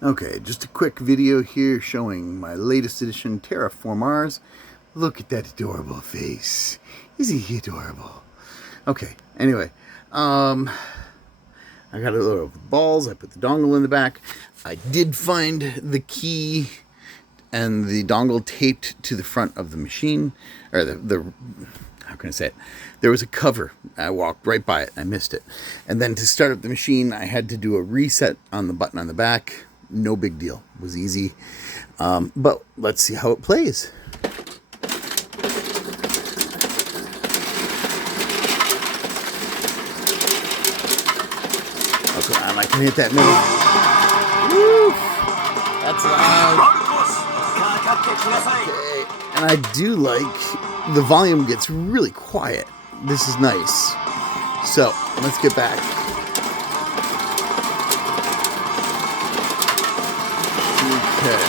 Okay, just a quick video here showing my latest edition, Terra Formars. Look at that adorable face. Isn't he adorable? Okay, anyway, I got a little balls. I put the dongle in the back. I did find the key and the dongle taped to the front of the machine, or the how can I say it? There was a cover. I walked right by it. I missed it. And then to start up the machine, I had to do a reset on the button on the back. No big deal. It was easy. But let's see how it plays. Okay, I can hit that middle. Woo! That's loud. Okay. And I do like the volume gets really quiet. This is nice. So let's get back. Okay.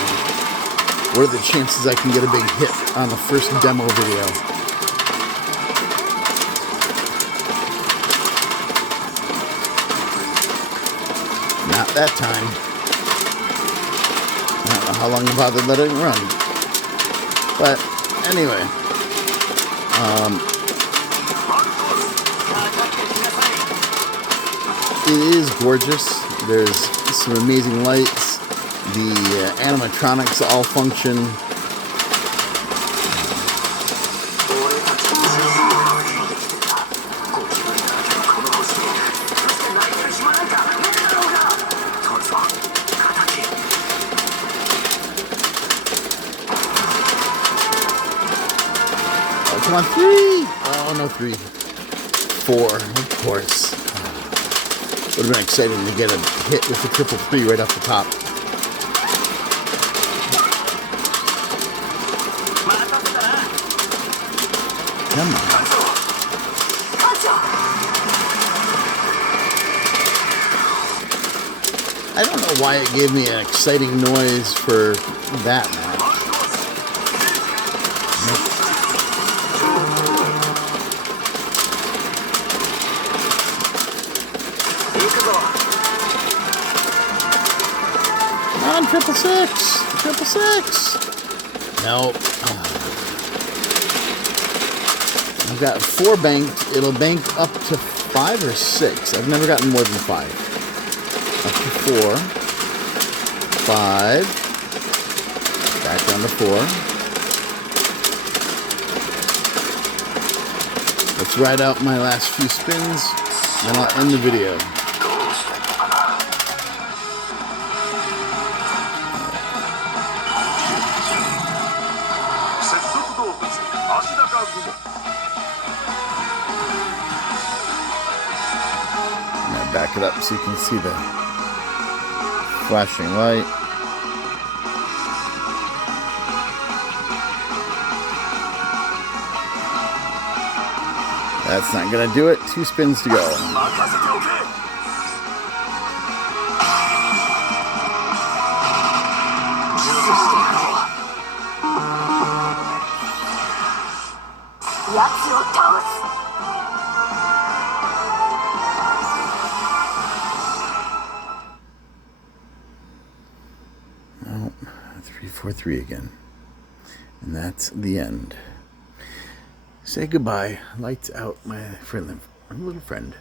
What are the chances I can get a big hit on the first demo video? Not that time. I don't know how long I bothered letting it run. But anyway. It is gorgeous. There's some amazing lights. The animatronics all function. Oh, come on, 3! Oh, no, 3. 4, of course. Would have been exciting to get a hit with the triple 3 right off the top. Come on. I don't know why it gave me an exciting noise for that match. On 666. Nope. I've got 4 banked. It'll bank up to 5 or 6. I've never gotten more than 5. Up to 4. 5. Back down to 4. Let's ride out my last few spins, then I'll end the video. Now back it up so you can see the flashing light. That's not gonna do it. 2 spins to go. Oh, 3, 4, 3 again. And that's the end. Say goodbye. Lights out, my little friend.